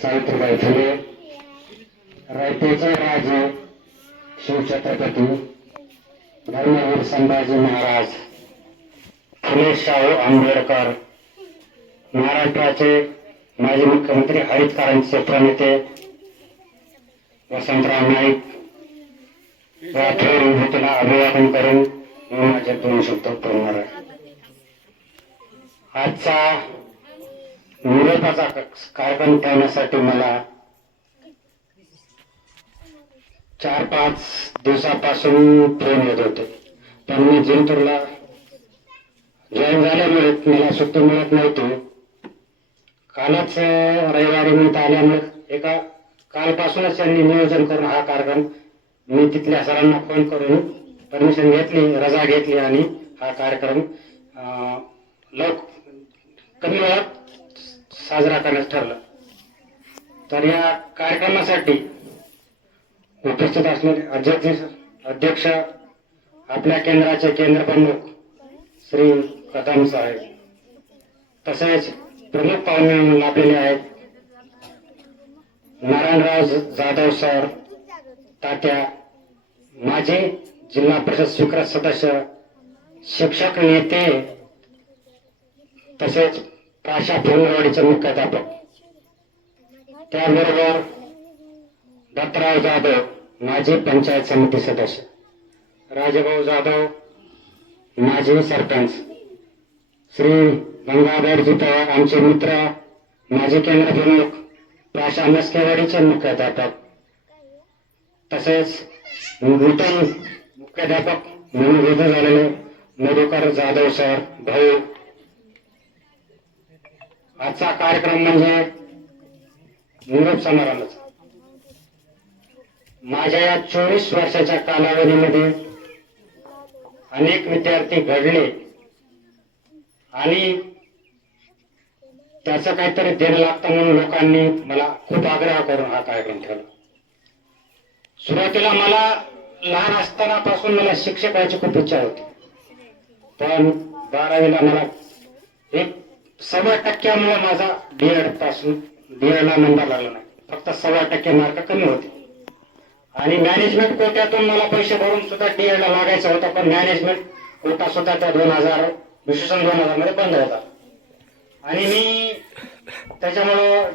सावित्रीबाई फुले रयतेचे राजे शिवछत्रपती धर्मवीर संभाजी महाराज फुले शाहू आंबेडकर महाराष्ट्राचे माजी मुख्यमंत्री हरित प्रणेते वसंतराव नाईक या थोर विभूतीला अभिवादन करून मी माझे दोन शब्द बोलणार आहे. आजचा निरोपाचा कार्यक्रम ठेवण्यासाठी मला चार पाच दिवसापासून फोन येत होते. पण मी जिंतूरला जॉईन झाल्यामुळे मला सुट्टी मिळत नव्हती. कालच रविवारी मी आल्यामुळे एका कालपासूनच त्यांनी नियोजन करून हा कार्यक्रम मी तिथल्या सरांना फोन करून परमिशन घेतली रजा घेतली आणि हा कार्यक्रम लोक कमी वेळात साजरा करण्याचं ठरलं. तर या कार्यक्रमासाठी उपस्थित असलेले अध्यक्ष अध्यक्ष आपल्या केंद्राचे केंद्र प्रमुख श्री कदम साहेब तसेच प्रमुख पाहुणे म्हणून लाभलेले आहेत नारायणराव जाधव सर तात्या माझे जिल्हा परिषद स्वीकृत सदस्य शिक्षक नेते तसेच प्राशा फुलवाडीचे मुख्याध्यापक त्याबरोबर दत्तराव जाधव माजी पंचायत समिती सदस्य. राजभाऊ जाधव माजी सरपंच. श्री गंगाधरजी पवार आमचे मित्र माजी केंद्र प्रमुख प्राशा मस्केवाडीचे मुख्याध्यापक. तसेच नूतन मुख्याध्यापक म्हणून रुजू झालेले मधुकर जाधव सर भाऊ आजचा कार्यक्रम म्हणजे निरोप समारंभाचा माझ्या या चोवीस वर्षाच्या कालावधीमध्ये अनेक विद्यार्थी घडले आणि त्याचं काहीतरी देणं लागतं म्हणून लोकांनी मला खूप आग्रह करून हा कार्यक्रम ठेवला. सुरुवातीला मला लहान असतानापासून मला शिक्षक व्हायची खूप इच्छा होती. पण बारावीला मला एक सव्वा टक्क्यामुळे माझा डीएडपासून डीएडला नंबर लागला नाही. फक्त सव्वा टक्के मार्क कमी होते. आणि मॅनेजमेंट कोट्यातून मला पैसे भरून सुद्धा डीएडला ला होता पण मॅनेजमेंट कोटा सुद्धा त्या दोन हजार विशेषण दोन हजारमध्ये बंद होता. आणि मी त्याच्यामुळं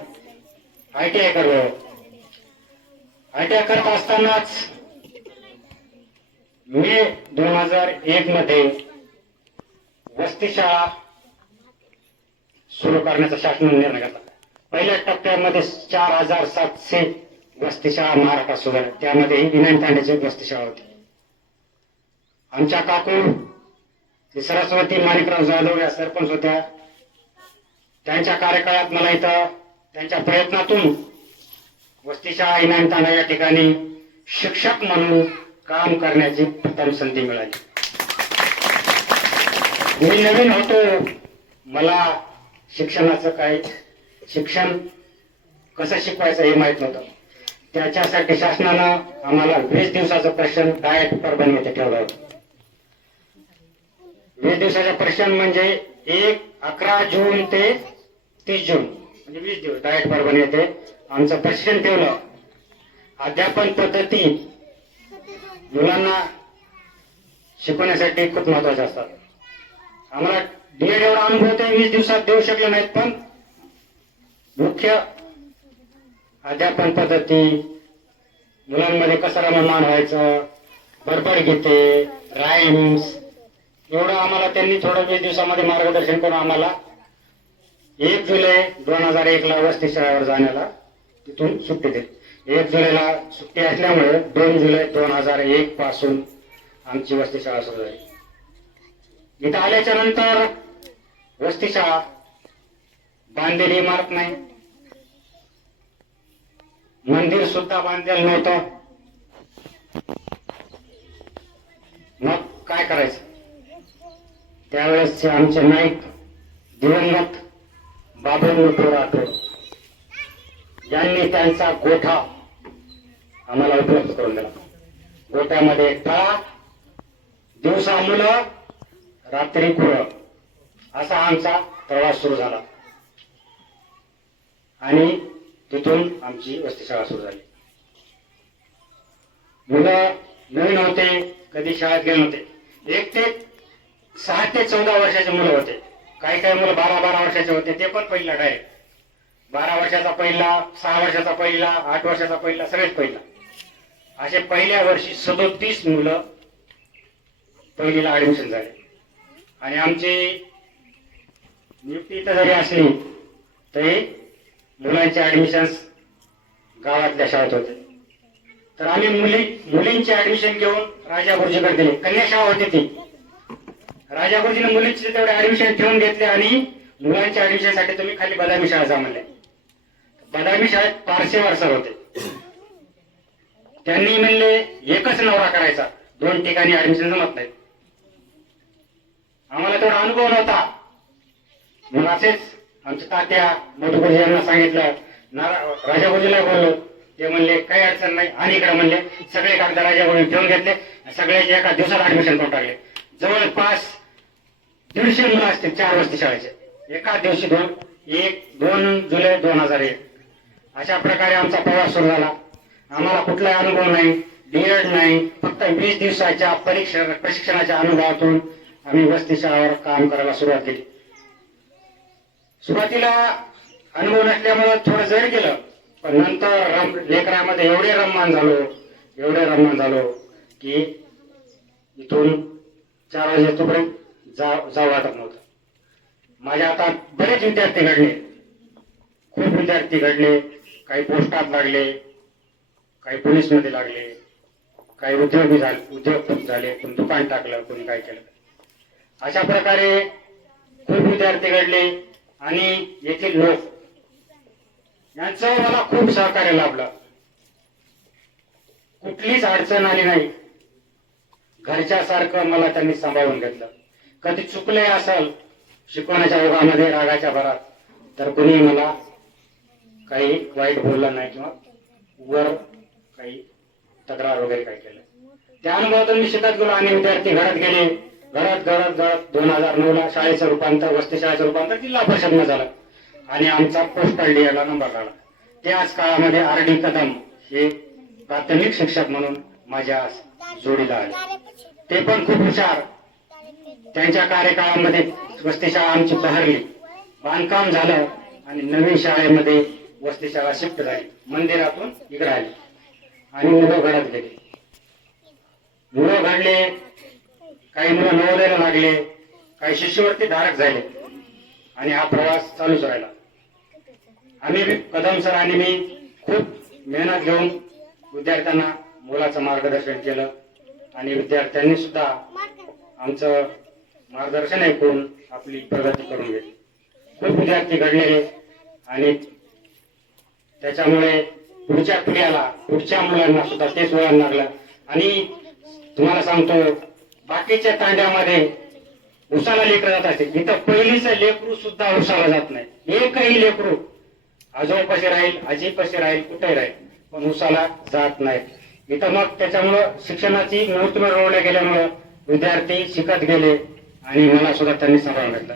आय टी आय करलो आय टी आय करत असतानाच मे दोन हजार एक मध्ये वस्ती शाळा सुरू करण्याचा शासनाने निर्णय घेतला. पहिल्या टप्प्यामध्ये चार हजार सातशे वस्तीशाळा महाराष्ट्रात सुरू झाल्या. त्यामध्ये ही विनय तांड्याची होती. आमच्या काकू सरस्वती माणिकराव जाधव या सरपंच होत्या. त्यांच्या कार्यकाळात मला इथं त्यांच्या प्रयत्नातून वस्तीशाळा शाळा तांडा या ठिकाणी शिक्षक म्हणून काम करण्याची प्रथम संधी मिळाली. मी नवीन होतो. मला शिक्षणाचं काय? शिक्षण कसं शिकवायचं हे माहीत नव्हतं. त्याच्यासाठी शासनानं आम्हाला वीस दिवसाचं प्रश्न डायट परभणी ठेवलं होतं. वीस दिवसाचं प्रश्न म्हणजे एक अकरा जून ते तीस जून म्हणजे वीस दिवस डायट परभणी येथे आमचं प्रशिक्षण ठेवलं. अध्यापन पद्धती मुलांना शिकवण्यासाठी खूप महत्त्वाच्या असतात. आम्हाला दीड एवढा अनुभव ते वीस दिवसात देऊ शकले नाहीत पण मुख्य अध्यापन पद्धती मुलांमध्ये कसं रममान व्हायचं बडबड गीते राईम्स एवढं आम्हाला त्यांनी थोडं वीस दिवसामध्ये मार्गदर्शन करून आम्हाला एक जुलै दोन हजार एक ला वस्ती शाळेवर जाण्याला तिथून सुट्टी दिली. एक जुलैला सुट्टी असल्यामुळे दोन जुलै दोन हजार एक पासून आमची वस्ती शाळा सुरू झाली. इथं आल्याच्यानंतर वस्तीशाळा बांधलेली इमारत नाही. मंदिर सुद्धा बांधलेलं नव्हतं. मग काय करायचं? त्यावेळेस आमचे नाईक दिवंगत बाबू राठोड यांनी त्यांचा गोठा आम्हाला उपलब्ध करून दिला. गोठ्यामध्ये तळा दिवसा मुलं रात्री कुरं असा आमचा प्रवास सुरू झाला. आणि तिथून आमची वस्ती शाळा सुरू झाली. मुलं नवीन होते कधी शाळेत गेले नव्हते. एक ते सहा ते चौदा वर्षाचे मुलं होते. काही काही मुलं बारा बारा वर्षाचे होते ते पण पहिला डायरेक्ट बारा वर्षाचा पहिला सहा वर्षाचा पहिला आठ वर्षाचा पहिला सगळेच पहिला. असे पहिल्या वर्षी सदोतीस मुलं पहिलीला ऍडमिशन झाले. आणि आमची नियुक्ती तर जरी असली तरी मुलांचे ऍडमिशन गावातल्या शाळेत होते. तर आम्ही मुली मुलींचे ऍडमिशन घेऊन राजा गुरुजीकडे दिले कन्या शाळा होती ती. राजा गुरुजीने मुलींचे तेवढे ऍडमिशन ठेवून घेतले आणि मुलांच्या ऍडमिशनसाठी तुम्ही खाली बदामी शाळा जा म्हणले. बदामी शाळेत पारसे वारसर होते. त्यांनी म्हणले एकच नवरा करायचा. दोन ठिकाणी ऍडमिशन जमत नाही. आम्हाला तेवढा अनुभव नव्हता. म्हणून असेच आमच्या तात्या मोठे यांना सांगितलं नारा- राजा गुरुजीला बोललो. ते म्हणले काही अडचण नाही. आणि इकडे म्हणले सगळे कागद राजा गुरुजी ठेवून घेतले सगळ्याचे एका दिवसात ऍडमिशन करून टाकले. जवळपास दीडशे मुलं असतील चार वस्ती शाळेचे. एका दिवशी दोन एक दोन जुलै दोन हजार एक. अशा प्रकारे आमचा प्रवास सुरू झाला. आम्हाला कुठलाही अनुभव नाही डीएड नाही फक्त वीस दिवसाच्या परीक्षा प्रशिक्षणाच्या अनुभवातून आम्ही वस्ती शाळावर काम करायला सुरुवात केली. सुरुवातीला अनुभव नसल्यामुळे थोडं जड गेलं पण नंतर रम लेकरामध्ये एवढे रममान झालो एवढे रममान झालो की इथून चार वाजेपर्यंत जा जाऊ वाटत नव्हतं. माझ्या आता बरेच विद्यार्थी घडले. खूप विद्यार्थी घडले काही पोस्टात लागले काही पोलीसमध्ये लागले काही उद्योगी झाले उद्योग झाले कोणी दुकान टाकलं कोणी काय केलं. अशा प्रकारे खूप विद्यार्थी घडले आणि येथील लोक यांचं मला खूप सहकार्य लाभलं. कुठलीच अडचण आली नाही. घरच्या सारखं मला त्यांनी सांभाळून घेतलं. कधी चुकले असाल शिकवण्याच्या ओघामध्ये रागाच्या भरात तर कुणी मला काही वाईट बोललं नाही किंवा वर काही तक्रार वगैरे काही केलं. त्या अनुभवातून मी शिकत गेलो आणि विद्यार्थी घरात गेले. घरात घरात घरात दोन हजार नऊ ला शाळेचं रूपांतर वस्ती शाळेचं रूपांतर जिल्हा परिषदनं झालं. आणि आमचा पोस्टल डीएला नंबर आला त्याच काळामध्ये आर डी कदम हे प्राथमिक शिक्षक म्हणून माझ्या जोडीला आले. ते पण खूप हुशार. त्यांच्या कार्यकाळामध्ये वस्ती शाळा आमची बहरली. बांधकाम झालं आणि नवीन शाळेमध्ये वस्ती शाळा शिफ्ट झाली. मंदिरातून इकडे आली. आणि मुलं घडत गेली. मुलं घडले काही मुलं नवोदयाला लागले काही शिष्यवृत्ती धारक झाले आणि हा प्रवास चालूच राहिला. आम्ही कदम सर आणि मी खूप मेहनत घेऊन विद्यार्थ्यांना मुलाचं मार्गदर्शन केलं आणि विद्यार्थ्यांनी सुद्धा आमचं मार्गदर्शन ऐकून आपली प्रगती करून घेतली. खूप विद्यार्थी घडलेले आणि त्याच्यामुळे पुढच्या पिढ्याला पुढच्या मुलांना सुद्धा तेच वळण लागलं. आणि तुम्हाला सांगतो बाकीच्या तांड्यामध्ये उसाला लेकर जात असते इथं पहिलीच लेकरू सुद्धा उसाला जात नाही. एकही लेकरू आजोबापाशी राहील आजीपाशी राहील कुठेही राहील पण उसाला जात नाही. इथं मग त्याच्यामुळं शिक्षणाची मुहूर्त रोवल्या गेल्यामुळं विद्यार्थी शिकत गेले आणि मला सुद्धा त्यांनी सांभाळून घेतला.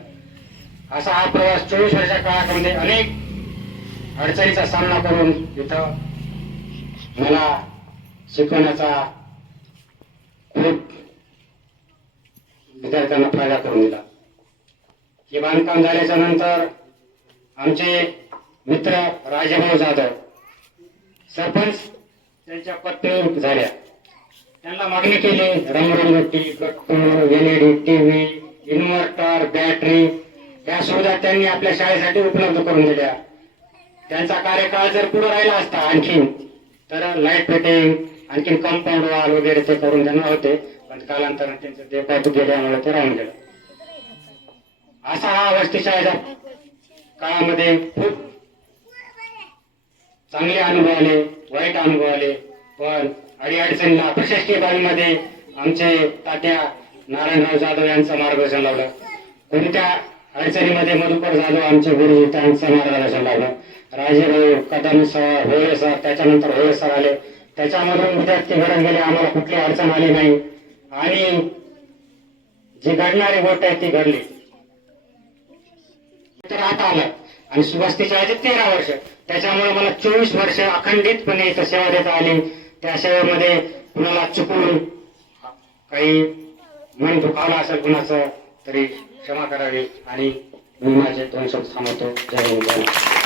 असा हा प्रवास चोवीस वर्षा काळामध्ये अनेक अडचणीचा सामना करून इथं मला शिकवण्याचा खूप विद्यार्थ्यांना फायदा करून दिला. हे बांधकाम झाल्याच्यानंतर आमचे मित्र राजभाऊ जाधव सरपंच त्यांच्या पत्नी झाल्या. त्यांना मागणी केली रंगरंगोटी गट्टू एलईडी टीव्ही इन्व्हर्टर बॅटरी या सुविधा त्यांनी आपल्या शाळेसाठी उपलब्ध करून दिल्या. त्यांचा कार्यकाळ जर पुढे राहिला असता आणखीन तर लाइट फिटिंग आणखीन कंपाऊंड वॉल वगैरे ते करून त्यांना होते. पण कालांतराने त्यांचं ते देपात गेल्यामुळे ते राहून गेलं. असा हा वस्तीशाळेचा काळामध्ये खूप चांगले अनुभव आले वाईट अनुभव आले. पण अडीअडचणीला प्रशासकीय बाबीमध्ये आमचे तात्या नारायणराव जाधव यांचं मार्गदर्शन लावलं. कोणत्या अडचणीमध्ये मधुकर जाधव आमचे गुरु त्यांचं मार्गदर्शन लावलं. राजेभाऊ कदम सर होळे सर त्याच्यानंतर होळे सर आले. त्याच्यामधून विद्यार्थी घडून गेले आम्हाला कुठली अडचण आली नाही. आणि जी घडणारी गोष्ट आहे ती घडली. तर आता आलं. आणि सुभाषतेच्या आहे तेरा वर्ष. त्याच्यामुळे मला चोवीस वर्ष अखंडितपणे इथं सेवा देता आली. त्या सेवेमध्ये कुणाला चुकून काही मन दुखावलं असेल कुणाचं तरी क्षमा करावी. आणि मी माझे दोन शब्द थांबवतो. जय हिंद.